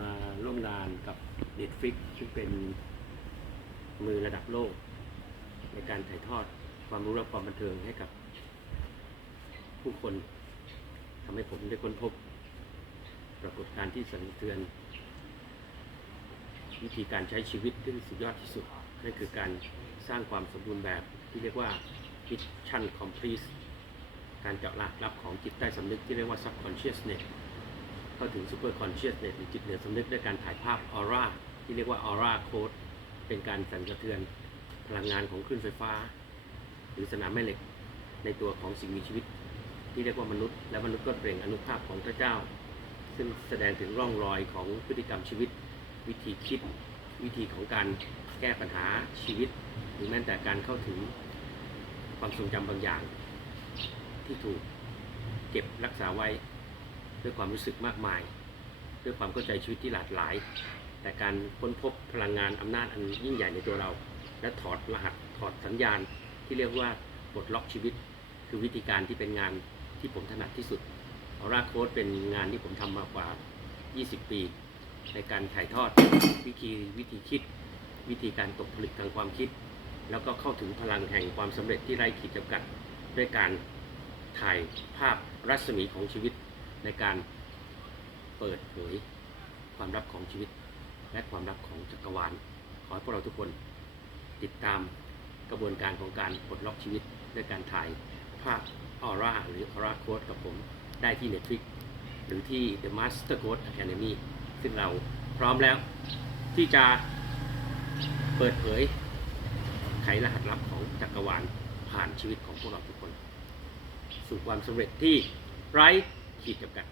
มาร่วมงานกับ Netflix ซึ่งเป็นมือระดับโลก ในการถ่ายทอดความรู้และความบันเทิงให้กับผู้คนทำให้ผมได้ค้นพบ ปรากฏการณ์ที่สั่นสะเทือน วิธีการใช้ชีวิตที่สุดยอดที่สุดนั่นคือการสร้างความสมบูรณ์แบบที่เรียกว่า Mission Complete การเจาะรากลับของจิตใต้สำนึกที่เรียกว่า Subconsciousness เข้าถึง Super Consciousness หรือจิตเหนือสำนึกด้วยการถ่ายภาพออร่าที่เรียกว่าออร่าโค้ดเป็นการสั่นสะเทือนพลังงานของคลื่นไฟฟ้า หรือสนามแม่เหล็กในตัวของสิ่งมีชีวิต ที่เรียกว่ามนุษย์ และมนุษย์ก็เปล่งอนุภาพของพระเจ้า ซึ่งแสดงถึงร่องรอยของพฤติกรรมชีวิต วิธีคิด วิธีของการแก้ปัญหาชีวิต หรือแม้แต่การเข้าถึงความทรงจำบางอย่าง ที่ถูกเก็บรักษาไว้ ด้วยความรู้สึกมากมาย ด้วยความเข้าใจชีวิตที่หลากหลาย แต่การค้นพบพลังงานอำนาจอันยิ่งใหญ่ในตัวเรา และถอดรหัสถอดสัญญาณ ที่เรียกว่าปลดล็อกชีวิต คือวิธีการที่เป็นงานที่ผมถนัดที่สุดออร่าโค้ดเป็นงานที่ผมทำมากว่า 20 ปี ในการถ่ายทอดวิธีวิธีคิด วิธีการตกผลึกทางความคิด แล้วก็เข้าถึงพลังแห่งความสำเร็จที่ไร้ขีดจำกัดด้วยการถ่ายภาพรัศมีของชีวิต ในการเปิดเผยความลับของชีวิต และความลับของจักรวาล ขอให้พวกเราทุกคนติดตามกระบวนการของการปลดล็อกชีวิตด้วยการถ่ายภาพออร่าหรือออร่าโค้ดกับผมได้ที่ Netflix หรือที่ The Master Code Academy ซึ่งเราพร้อมแล้วที่จะเปิดเผยไขรหัสลับของจักรวาลผ่านชีวิตของพวกเราทุกคน สู่ความสำเร็จที่ไร้ ขีดจำกัด